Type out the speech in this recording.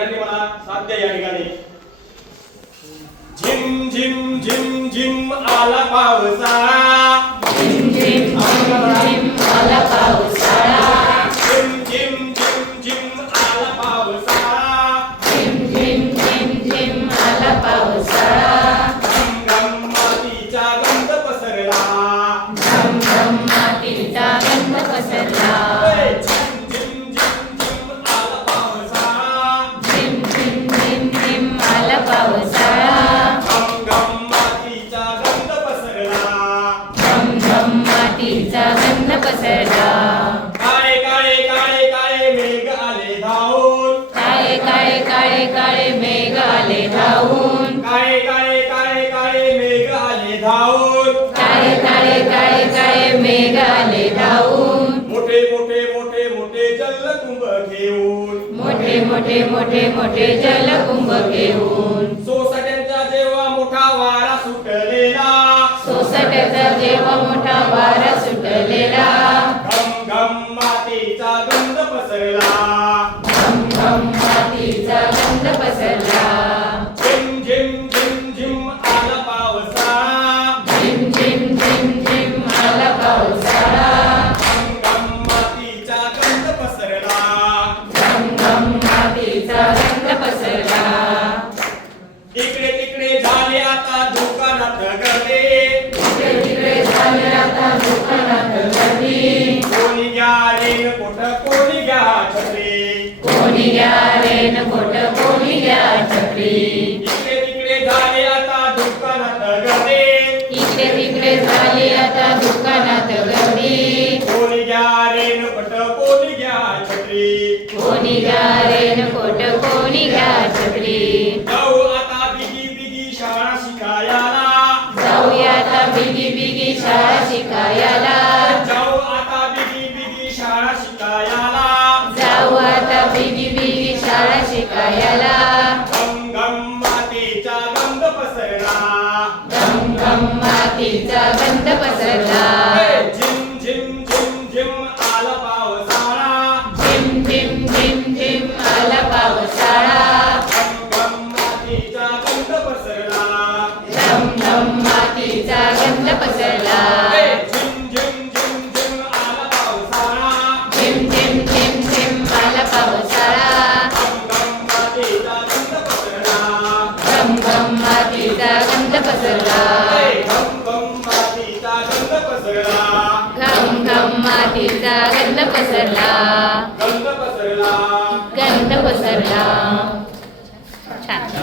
मला साध्य या ठिकाणी. झिम झिम झिम झिम आला पावसा काळे मेघ आले धावून. काळे काळे काळे काळे मेघ आले धावून. काळे काळे काळे काळे मेघ आले धावून. मोठे मोठे मोठे मोठे जलकुंभ घेऊन. मोठे मोठे मोठे मोठे जलकुंभ घेऊन. सोसाट्यांचा दुकानात गर्दे इकडे तिकडे झाली आता दुकानात गर्दी कोणी घ्या रेन कोट कोणी घ्या छत्री. कोणी घ्या रेनकोट कोणी घ्या छत्री. जाऊ आता बिगी बिगी शाळा शिकायला. जाऊया आता बिगी बिगी शाळा शिकायला. जाऊ आता बिगी बिगी शाळा शिकायला. जाऊ आता बिगी बिगी शाळा शिकायला. गंध पसरला. झिम झिम झिम झिम आला पावसाळा. झिम झिम झिम झिम आला पावसाळा. गम गम मातीचा गंध पसरला. झम झम मातीचा गंध पसरला. ए, झिम झिम झिम झिम आला पावसाळा. झिम झिम झिम झिम आला पावसाळा. मातीचा गंध पसरला. घम घम मातीचा गंध पसरला. गंध पसरला. गंध पसरला. गंध पसरला. छान.